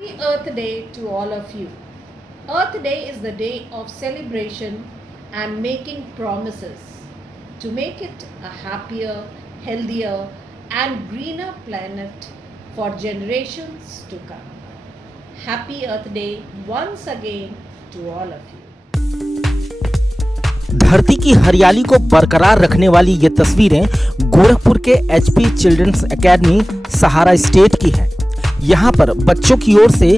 Happy Earth Day to all of you. Earth Day is the day of celebration and making promises to make it a happier, healthier, and greener planet for generations to come. Happy Earth Day once again to all of you. धरती की हरियाली को बरकरार रखने वाली ये तस्वीरें गोरखपुर के एचपी चिल्ड्रंस एकेडमी सहारा स्टेट की हैं। यहाँ पर बच्चों की ओर से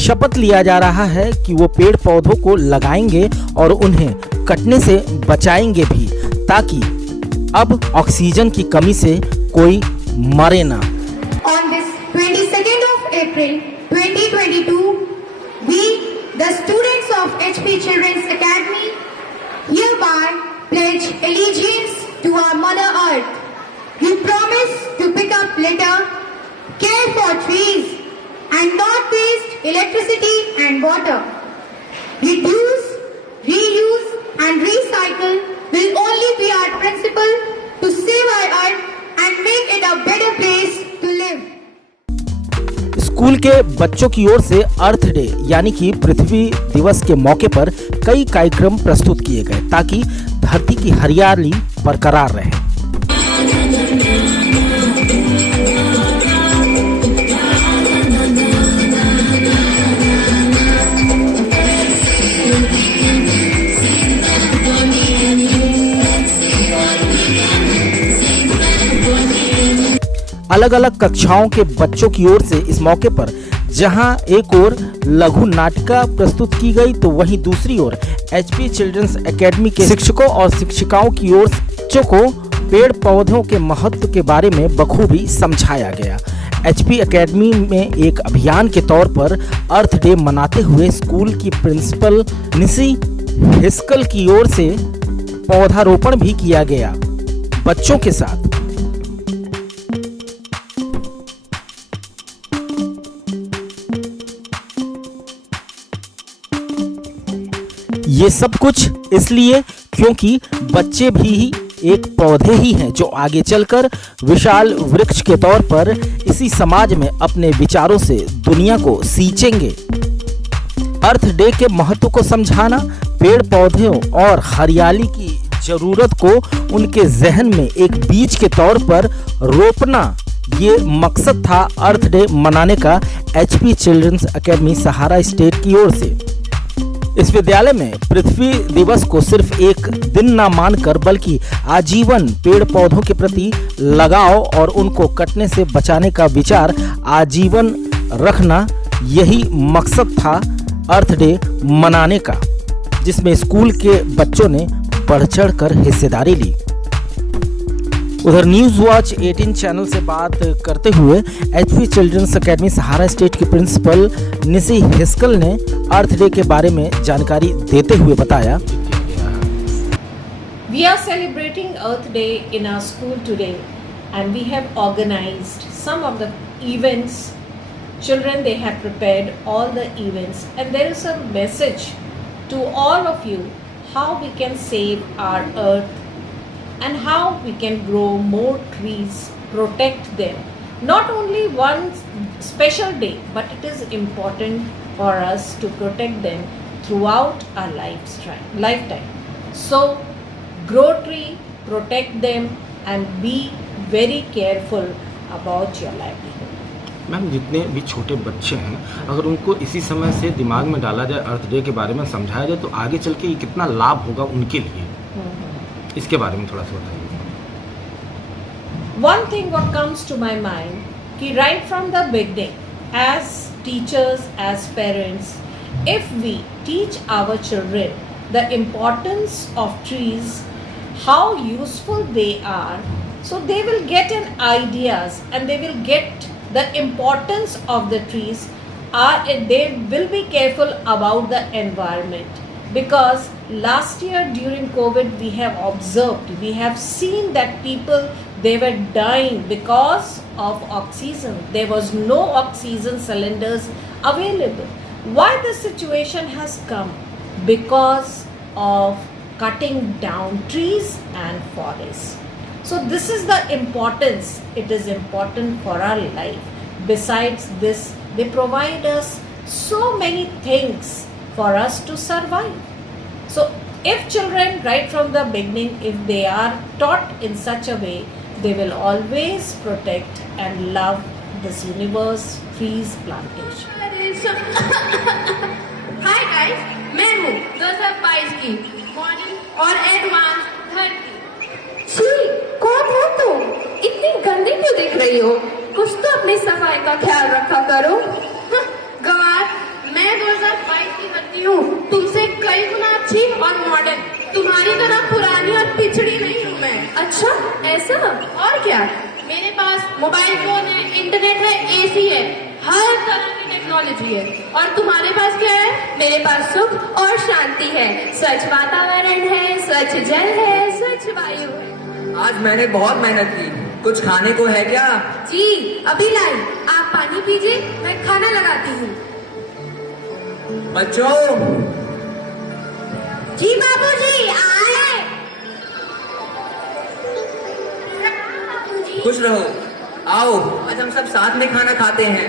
शपथ लिया जा रहा है कि वो पेड़ पौधों को लगाएंगे और उन्हें कटने से बचाएंगे भी, ताकि अब ऑक्सीजन की कमी से कोई मरे ना। On this 22nd of April 2022, we, the students of HP Children's Academy, hereby pledge allegiance to our Mother Earth. We promise to pick up litter, care for trees, and not waste electricity and water. Reduce, reuse, and recycle will only be our principle to save our earth and make it a better place to live. School के बच्चों की ओर से अर्थ day यानी कि पृथ्वी दिवस के मौके पर कई कार्यक्रम प्रस्तुत किए गए, ताकि धरती की हरियाली बरकरार रहे। अलग अलग कक्षाओं के बच्चों की ओर से इस मौके पर जहां एक ओर लघु नाटिका प्रस्तुत की गई, तो वहीं दूसरी ओर एचपी चिल्ड्रंस एकेडमी के शिक्षकों और शिक्षिकाओं की ओर से बच्चों को पेड़ पौधों के महत्व के बारे में बखूबी समझाया गया। एचपी एकेडमी में एक अभियान के तौर पर अर्थ डे मनाते हुए स्कूल की प्रिंसिपल निसी हिस्कल की ओर से पौधारोपण भी किया गया बच्चों के साथ। ये सब कुछ इसलिए क्योंकि बच्चे भी एक पौधे ही हैं जो आगे चलकर विशाल वृक्ष के तौर पर इसी समाज में अपने विचारों से दुनिया को सींचेंगे। अर्थ डे के महत्व को समझाना, पेड़ पौधों और हरियाली की जरूरत को उनके जहन में एक बीज के तौर पर रोपना, ये मकसद था अर्थ डे मनाने का एचपी चिल्ड्रंस एकेडमी सहारा स्टेट की ओर से। इस विद्यालय में पृथ्वी दिवस को सिर्फ एक दिन ना मानकर बल्कि आजीवन पेड़ पौधों के प्रति लगाव और उनको कटने से बचाने का विचार आजीवन रखना, यही मकसद था अर्थ डे मनाने का, जिसमें स्कूल के बच्चों ने बढ़ चढ़ कर हिस्सेदारी ली। उधर न्यूज वॉच 18 चैनल से बात करते हुए एचपी चिल्ड्रंस एकेडमी सहारा स्टेट की प्रिंसिपल निसी हिस्कल ने अर्थ डे के बारे में जानकारी देते हुए बताया, We are celebrating Earth Day in our school today, and we have organized some of the events. Children, they have prepared all the events, and there is a message to all of you how we can save our earth and how we can grow more trees, protect them. Not only one special day, but it is important for us to protect them throughout our lifetime. So, grow tree, protect them, and be very careful about your livelihood. Ma'am, जितने भी छोटे बच्चे हैं, अगर उनको इसी समय से दिमाग में डाला जाए, अर्थ डे के बारे में समझाया जाए, तो आगे चल के ये कितना लाभ होगा उनके लिए, इसके बारे में थोड़ा सा बताइए। One thing what comes to my mind, कि right from the beginning, as teachers, as parents, if we teach our children the importance of trees, how useful they are, so they will get an ideas and they will get the importance of the trees, they will be careful about the environment. Because last year during COVID we have observed, we have seen that people, they were dying because of oxygen. There was no oxygen cylinders available. Why this situation has come? Because of cutting down trees and forests. So this is the importance. It is important for our life. Besides this, they provide us so many things for us to survive. So if children right from the beginning, if they are taught in such a way, they will always protect and love this universe, trees, plantation. Hi guys, मैं हूँ 2022 की modern और advance धरती। छी, कौन हो तुम? इतनी गंदी क्यों दिख रही हो? कुछ तो अपनी सफाई का ख्याल रखा करो। गवार, मैं 2022 की धरती हूँ, तुमसे कई गुना अच्छी और मॉडर्न। तुम्हारी तरह पुरानी और पिछड़ी नहीं हूँ मैं। अच्छा, ऐसा? और क्या? मेरे पास मोबाइल फोन है, इंटरनेट है, एसी है, हर तरह की टेक्नोलॉजी है। और तुम्हारे पास क्या है? मेरे पास सुख और शांति है, स्वच्छ वातावरण है, स्वच्छ जल है, स्वच्छ वायु है। आज मैंने बहुत मेहनत की, कुछ खाने को है क्या? जी अभी लाई, आप पानी पीजिए, मैं खाना लगाती हूँ। बच्चों, जी बाबूजी, आए। खुश रहो। आओ, आज हम सब साथ में खाना खाते हैं।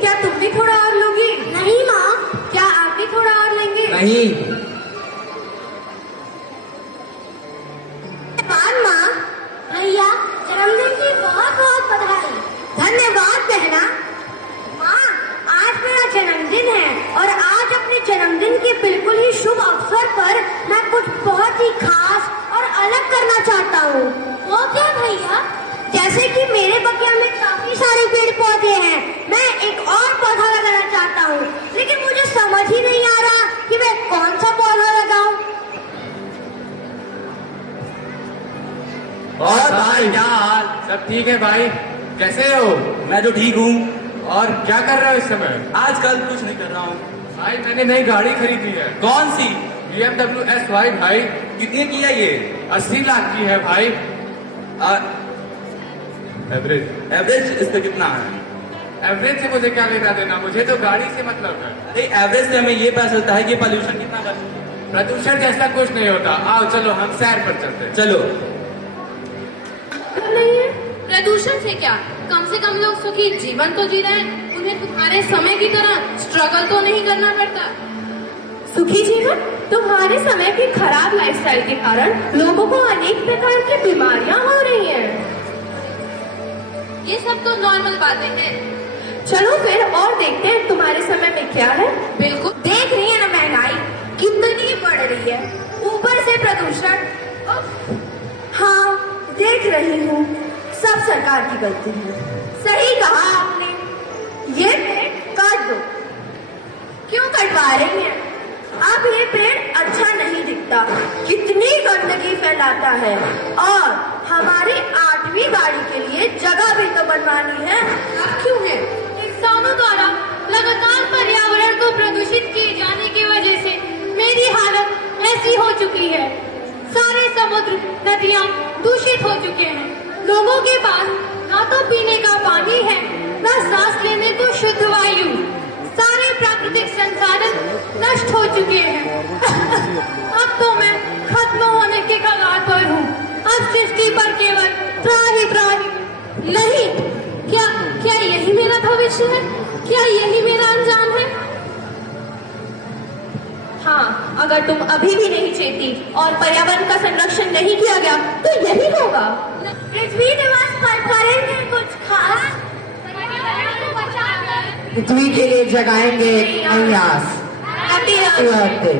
क्या तुम भी थोड़ा और लोगी? नहीं माँ। क्या आप भी थोड़ा और लेंगे? नहीं। माँ, भैया जन्मदिन की बहुत बहुत बधाई। धन्यवाद बहना। माँ, आज मेरा जन्मदिन है और आज अपने जन्मदिन के बिल्कुल ही शुभ अवसर पर मैं कुछ बहुत ही खास और अलग करना चाहता हूँ। वो क्या भैया? जैसे कि मेरे बगिया में काफी सारे पेड़ पौधे हैं, मैं एक और पौधा लगाना चाहता हूँ, लेकिन मुझे समझ ही नहीं आ रहा कि मैं कौन सा पौधा लगाऊं। और भाई क्या हाल? सब ठीक है भाई, कैसे हो? मैं तो ठीक हूँ। और क्या कर रहे हो इस समय? आजकल कुछ नहीं कर रहा हूँ। भाई मैंने नई गाड़ी खरीदी है। कौन सी? BMW S5 भाई। कितने की है ये? 80 लाख की है भाई। एवरेज एवरेज इसका कितना है? एवरेज से मुझे क्या लेना देना, मुझे तो गाड़ी से मतलब है। अरे एवरेज से हमें ये पता चलता है कि पॉल्यूशन कितना करती है। प्रदूषण जैसा कुछ नहीं होता। आओ चलो हम सैर पर चलते हैं। चलो। नहीं है, प्रदूषण से क्या, कम से कम लोग सुखी जीवन तो जी रहे हैं। उन्हें तुम्हारे समय की तरह स्ट्रगल तो नहीं करना पड़ता। सुखी जीवन? तुम्हारे समय की खराब लाइफस्टाइल के कारण लोगों को अनेक प्रकार की बीमारियां हो रही हैं। ये सब तो नॉर्मल बातें हैं। चलो फिर और देखते हैं तुम्हारे समय में क्या है। बिल्कुल, देख रही है ना महंगाई कितनी बढ़ रही है, ऊपर से प्रदूषण। हाँ, देख रही हूँ, सब सरकार की गलती है। सही कहा आपने, ये पेड़ काट दो। क्यों कटवा रही हैं? अब ये पेड़ अच्छा नहीं दिखता, कितनी गंदगी फैलाता है, और हमारी 8वीं गाड़ी के लिए जगह भी तो बनवानी है। अब क्यों है? इंसानों द्वारा लगातार पर्यावरण को प्रदूषित किए जाने की वजह से मेरी हालत ऐसी हो चुकी है। सारे समुद्र, नदियाँ दूषित हो चुके हैं। लोगों के पास ना तो पीने का पानी है, ना सांस लेने को शुद्ध वायु। सारे प्राकृतिक संसाधन नष्ट हो चुके हैं। अब तो मैं खत्म होने के कगार पर हूँ। अब सृष्टि पर केवल त्राही त्राही। नहीं, क्या यही मेरा भविष्य है? क्या यही मेरा अंजाम है? हाँ, अगर तुम अभी भी नहीं चेती और पर्यावरण का संरक्षण नहीं किया गया तो यही होगा। पृथ्वी दिवस पर करेंगे कुछ खास, पृथ्वी के लिए जगाएंगे नई आस। Happy birthday.